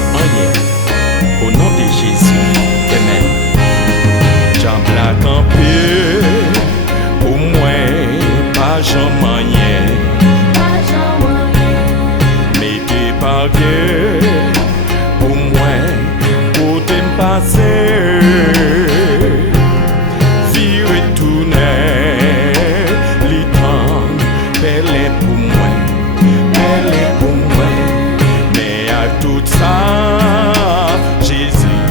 fait rien. Au nom de Jésus, Amen. J'en la camper, pour moi, pas jamais rien. Mettez par Dieu, pour moi, côté me passer. Vie retourner, les temps, belle est pour moi, belle est pour moi. Mais à tout ça, Jésus,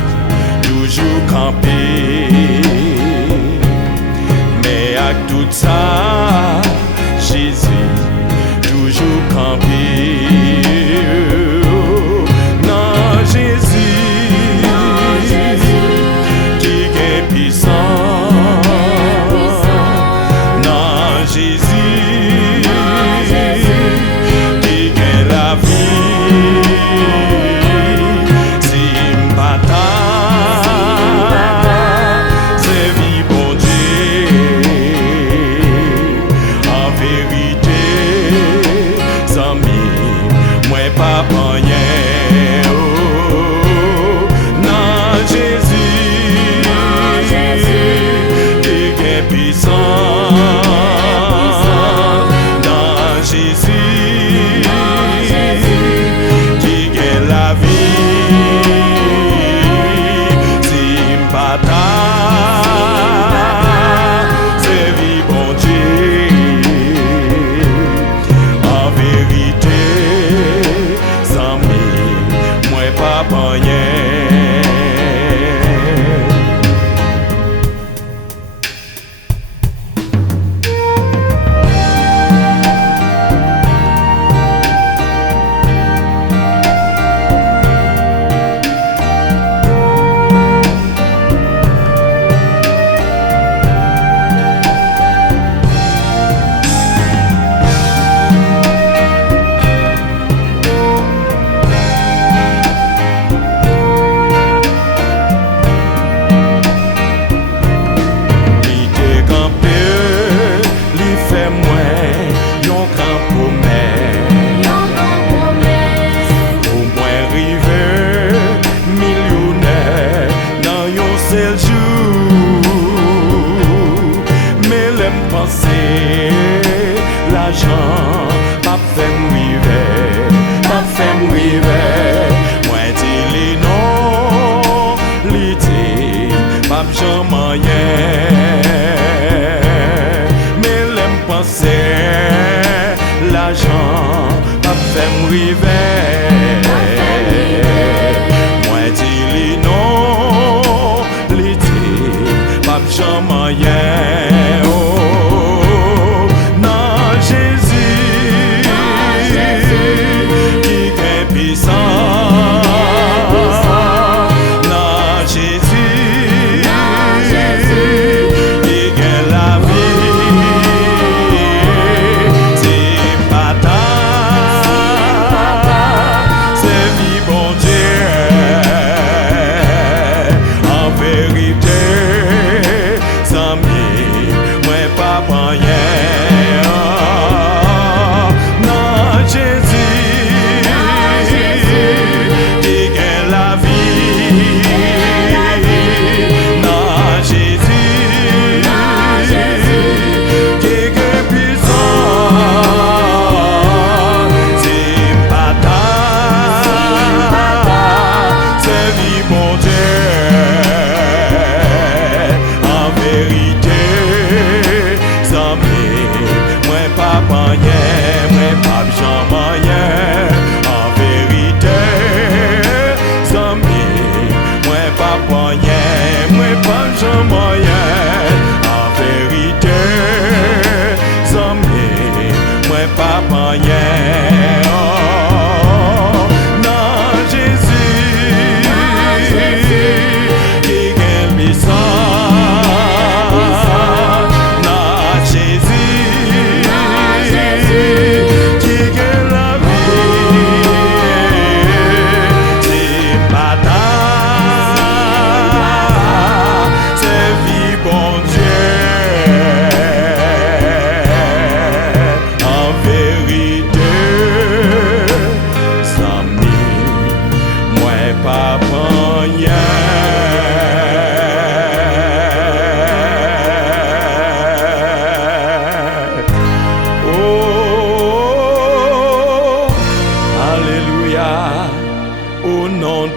toujours campé. Mais à tout ça, Jésus, toujours campé. Non, Jésus, qui est puissant. Non, Jésus, qui est la vie. Si m'bata, c'est vie bon Dieu. En vérité, sans mi, moi pas rien. Non, Jésus, qui est puissant. Non, Jésus, qui est la vie. Si m'bata, c'est vie bon Dieu. En vérité, sans mi, moi pas rien. L'argent, pas fait m'river, pas fait m'river. Moi dis les non, l'été, pas jamais rien. Mais l'aime penser, l'argent, pas fait m'river. Moi dis les non, l'été, pas jamais rien.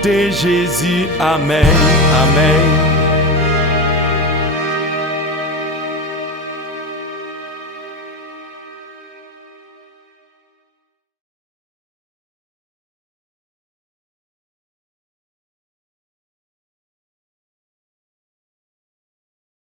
de Jésus, amen, amen.